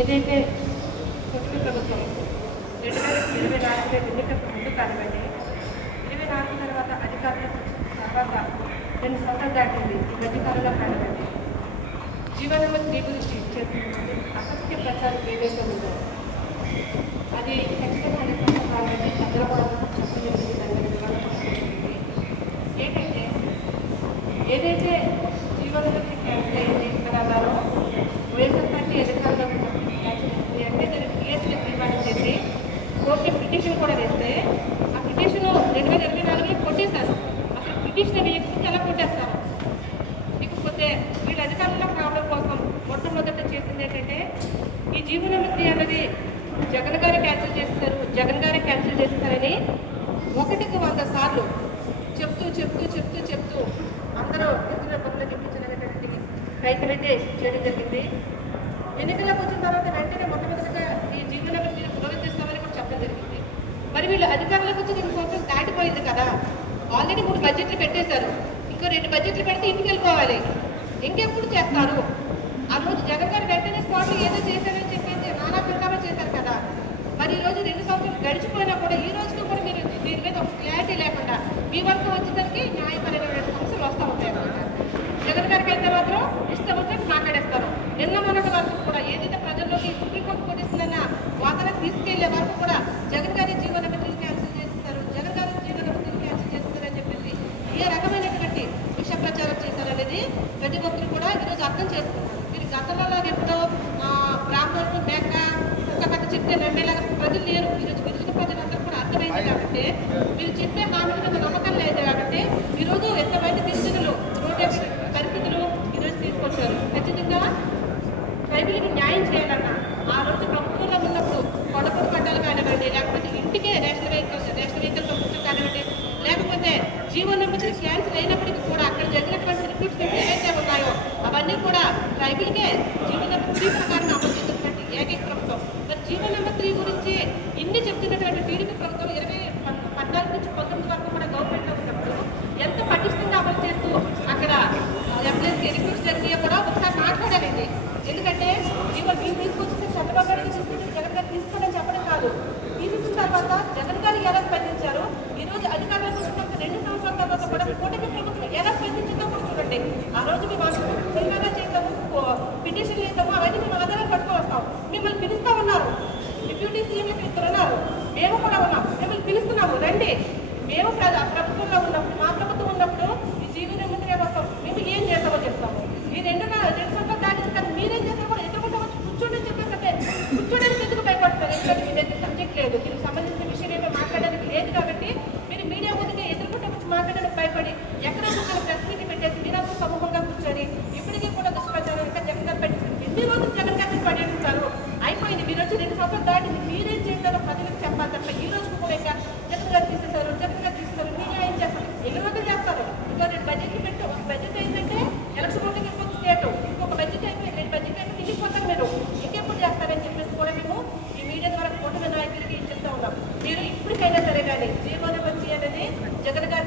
ఏదైతే కూటమి ప్రభుత్వం 2024 ఎన్నికలకు ముందు కానివ్వండి, 24 తర్వాత అధికారులకు తర్వాత 2 సంవత్సరాలు దాటింది. ఈ మధ్యకాలంలో కానివ్వండి, జీవనోపాధి గురించి చేస్తున్నటువంటి అసత్య ప్రచారం ఏదైతే ఉందో అది ఖచ్చితంగా కావాలంటే చంద్రబాబు చెప్పలేదు. ఏంటంటే ఏదైతే జీవనోపాధి క్యాన్సిల్ అయింది అన్నారో వైఎస్ఆర్ పార్టీ అధికారంలో అంటే దాన్ని పిఎస్లో తీర్మానం చేసి కోర్టు పిటిషన్ కూడా వేస్తే ఆ పిటిషన్ 2024లో కొట్టేశారు. అసలు పిటిషన్ వేయకపోతే ఎలా కొట్టేస్తారు? ఇకపోతే వీళ్ళ అధికారంలో రావడం కోసం మొట్టమొదట చేసింది ఏంటంటే ఈ జీవనోపాధి అన్నది జగన్ గారే క్యాన్సిల్ చేస్తారు, జగన్ గారే క్యాన్సిల్ చేస్తారని 1కి 100 సార్లు చెప్తూ చెప్తూ చెప్తూ చెప్తూ అందరూ ఎదురు పనులు చెప్పించినటువంటి ప్రయత్నమైతే చేయడం జరిగింది. ఎన్నికలకు వచ్చిన తర్వాత వెంటనే మొట్టమొదటిగా ఈ జీవనోపాధి పునరుద్ధరిస్తామని కూడా చెప్పడం జరిగింది. మరి వీళ్ళు అధికారంలోకి వచ్చి 2 సంవత్సరాలు దాటిపోయింది కదా, ఆల్రెడీ 3 బడ్జెట్లు పెట్టేశారు, ఇంకో 2 బడ్జెట్లు పెడితే ఇంటికి వెళ్ళిపోవాలి. ఇంకెప్పుడు చేస్తారు? ఆ రోజు జగన్ గారు వెంటనే స్పాట్లో ఏదో చేశారని చెప్పేసి నానా ప్రకారం చేశారు కదా. మరి ఈ రోజు 2 సంవత్సరాలు గడిచిపోయినా కూడా ఈ రోజుకి కూడా మీరు దీని మీద ఒక క్లారిటీ లేకుండా మీ వరకు వచ్చేసరికి న్యాయపరమైన సమస్యలు వస్తూ ఉంటాయి అన్నమాట. జగన్ గారికి అయితే మాత్రం ఇష్టం వచ్చినట్టు మాట్లాడేస్తారు. నిన్న మొన్నటి వరకు కూడా ఏదైతే ప్రజల్లోకి సుప్రీంకోర్టు కొట్టిస్తుందన్న వాదన తీసుకెళ్లే వరకు కూడా జగన్ గారి జీవనోపాధిని క్యాన్సిల్ చేస్తారు, జగన్ గారి జీవనోపాధిని క్యాన్సిల్ చేస్తారని చెప్పేసి ఏ రకమైనటువంటి విష ప్రచారం చేశారనేది ప్రతి ఒక్కరు కూడా ఈరోజు అర్థం చేసుకున్నారు. మీరు గతంలో ఎప్పుడో బ్రాహ్మణులు మేక ఒక కథ చెప్తే నమ్మేలాగా ప్రజలు లేరు. ఈరోజు గిరిజన ప్రజలందరూ కూడా అర్థమైంది కాబట్టి, మీరు చెప్పే హామీల మీద నమ్మకం లేదు కాబట్టి ఈరోజు ఎంతమంది గిరిజనులు రోడ్డు పరిస్థితులు ఈరోజు తీసుకొచ్చారు. ఖచ్చితంగా ట్రైబుల్కి న్యాయం చేయాలన్నా ఆ రోజు ప్రభుత్వంలో ఉన్నప్పుడు కొడపూరు పట్టాలు కానివ్వండి, లేకపోతే ఇంటికే నేషనల్ వెహికల్ పంపించడం కానివ్వండి, లేకపోతే జీవనోపాధి క్యాన్సిల్ అయినప్పటికీ కూడా అక్కడ జరిగినటువంటి రిక్రూట్మెంట్ ఏవైతే ఉన్నాయో అవన్నీ కూడా ట్రైబుల్కే జీవనోపాధి ప్రకారం అమలు చేసినటువంటి ఏకైక ప్రభుత్వం. మరి జీవనోపాధి గురించి ఇన్ని చెప్తున్నటువంటి టీడీపీ ప్రభుత్వం 2014 నుంచి 19 వరకు కూడా గవర్నమెంట్లో ఉన్నప్పుడు ఎంత పటిష్టంగా అమలు చేస్తూ అక్కడ ఎంప్లాయీస్కి రిక్రూట్స్ జరిగినా కూడా ఒకసారి మాట్లాడాలండి. ఎందుకంటే ఇవాళ మీరు తీసుకొచ్చేసి చంద్రబాబు గారు తీసుకొచ్చి జగన్ గారు తీసుకోవడం చెప్పడం కాదు, తీసిన తర్వాత జగన్ గారు ఎలా స్పందించారు, ఈ రోజు అధికారులకు వచ్చినప్పుడు 2 సంవత్సరాల తర్వాత కూడా కూటమి ప్రభుత్వం ఎలా స్పందించిందో కూడా చూడండి. ఆ రోజు మేము తెలంగాణ చేసాము, పిటిషన్ చేసాము, అవన్నీ మేము ఆధారాలు పట్టుకో వస్తాం. మిమ్మల్ని పిలుస్తూ ఉన్నారు, డిప్యూటీ సీఎంలకు ఇద్దరు ఉన్నారు, మేము కూడా ఉన్నాం, మిమ్మల్ని పిలుస్తున్నాము రండి. మేము ప్రభుత్వంలో ఉన్నప్పుడు, మా ప్రభుత్వం ఉన్నప్పుడు ఈ జీవనోపాధి కోసం మేము ఏం చేస్తామో చెప్తాము. ఈ 2 సంవత్సరాలు దాటింది కానీ మీరేం చేస్తారో కూడా ఎదుర్కొంటే వచ్చి కూర్చోండి అని చెప్పేసి కూర్చోడానికి ఎందుకు భయపడతారు? ఎందుకంటే మీ దగ్గర సబ్జెక్ట్ లేదు, దీనికి సంబంధించిన విషయం ఏమో మాట్లాడడానికి లేదు కాబట్టి మీరు మీడియా ముందుగా ఎదుర్కొంటే వచ్చి మాట్లాడడానికి భయపడి ఎక్కడో ఒక ప్రెస్ మీట్ పెట్టేసి మీరంతా సమూహంగా కూర్చొని ఇప్పటికీ కూడా దుష్ప్రచారం ఇంకా జగన్ గారు పెట్టింది. ఎన్ని రోజులు జగన్ గారిని పర్యటిస్తారు? అయిపోయింది. మీరు వచ్చి 2 సంవత్సరాలు దాటింది, మీరేం చేశారో ప్రజలకు చెప్పాలి తప్ప ఈ రోజుకు కూడా ఇంకా జగన్ గారు తీసేశారు, జగన్ గారు తీసేశారు, మీరే ఏం చేస్తారు? ఎన్ని రోజులు చేస్తారు? ఇంకో 2 బడ్జెట్లు పెట్టి ఒక బడ్జెట్ ఏంటంటే ఎలక్షన్ ముందుకు ఇంకొక స్టేట్, ఇంకొక బడ్జెట్ అయిపోయి 2 బడ్జెట్ అయిపోయి తిరిగిపోతారు. మీరు ఇంకెప్పుడు చేస్తారని చెప్పేసి కూడా మేము ఈ మీడియా ద్వారా కూటమి నాయకులకి చెప్తా ఉన్నాం. మీరు ఇప్పటికైనా సరే కానీ జీవనోపాధి అనేది జగన్ గారు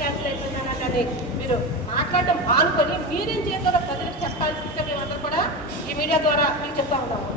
క్యాన్సిల్ అయిపోయిందన్నా కానీ మీరు మాట్లాడడం మానుకొని మీరేం చేస్తారో ప్రజలకు చెప్పాల్సిందిగా మేమందరూ కూడా ఈ మీడియా ద్వారా మీకు చెప్తా ఉన్నాము.